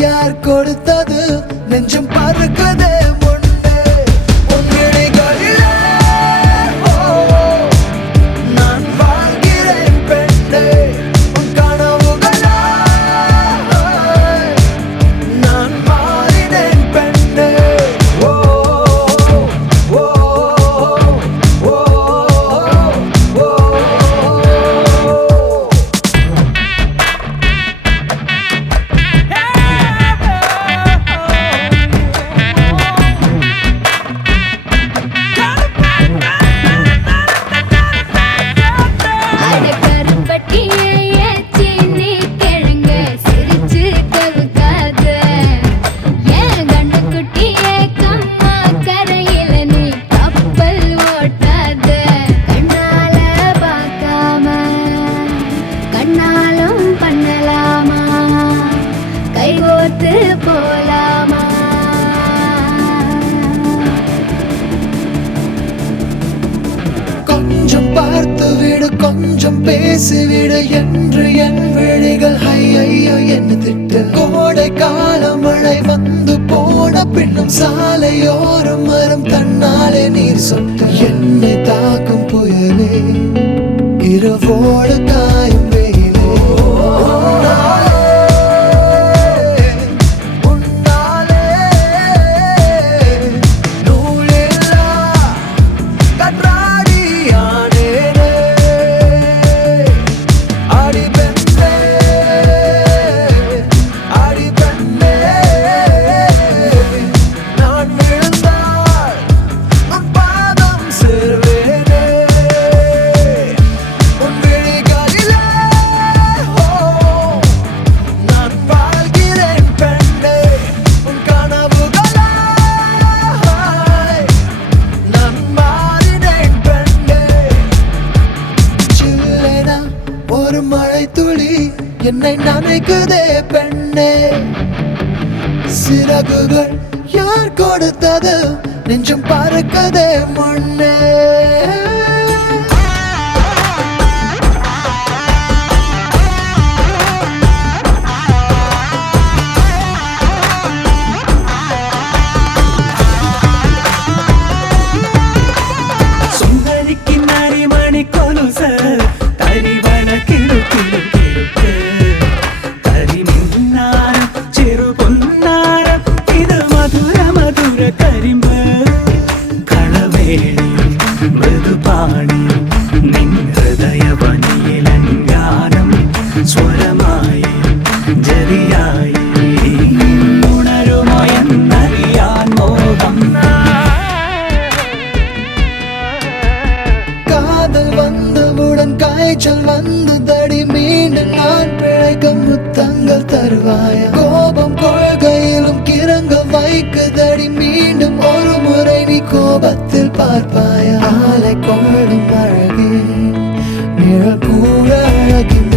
யார் கொடுத்தது நெஞ்சம் பறக்குதே முன்னே உன் விழிகளிலே நான் வாழ்கிறேன் பெண்ணே உன் கனவுகளா நான் மாறினேன் பெண்ணே ஓ ஓ ஓ ஓ போலாமா கொஞ்சம் பார்த்து விடு கொஞ்சம் பேசிவிடு என்று என் விழிகள் ஐயோ என்ன திட்டு கோடை கால மழை வந்து போன பின்னும் சாலையோரம் மரம் தன்னாலே நீர் சொட்டு என்னை தாக்கும் புயலே இரவோடு காயும் வெயிலே உன்னாலே நூலில்லா கற்றாடியானேனே அடி பெண்ணே அடி பெண்ணே நான் விழுந்தால் உன் பாதம் சேர்வேனே உன் விழிகளிலே நான் வாழ்கிறேன் பெண்ணே உன் கனவுகளாய் நான் மாறினேன் பெண்ணே சில்லென ஒரு மழை துளி என்னை நனைக்குதே பெண்ணே சிறகுகள் யார் கொடுத்தது நெஞ்சம் பறக்குதே முன்னே സുന്ദരിക്ക് നരിമണി കൊലുസ് തരിവള കിടുക്കിടുക്കിടുക്ക് കരിമിന്നാരം ചെറുപൊന്നാരം ഇത് മധുര മധുര കരിമ്പ് കളവേളി മൃദുപാണി നിൻ ഹൃദയവനിയിലങ്കാരം സ്വരമായി ജതിയായി ഉണരുമോ എന്നറിയാൻ മോഹം காதல் வந்தவுடன் காய்ச்சல் வந்து தடி மீண்டும் நான் பிழைக்க முத்தங்கள் தருவாயா கோபம் கொள்கையிலும் கிறங்க வைக்குதடி மீண்டும் ஒரு முறை நீ கோபத்தில் பார்ப்பாயா ஆலை கொள்ளும் அழகே நிழல் கூட அழகின்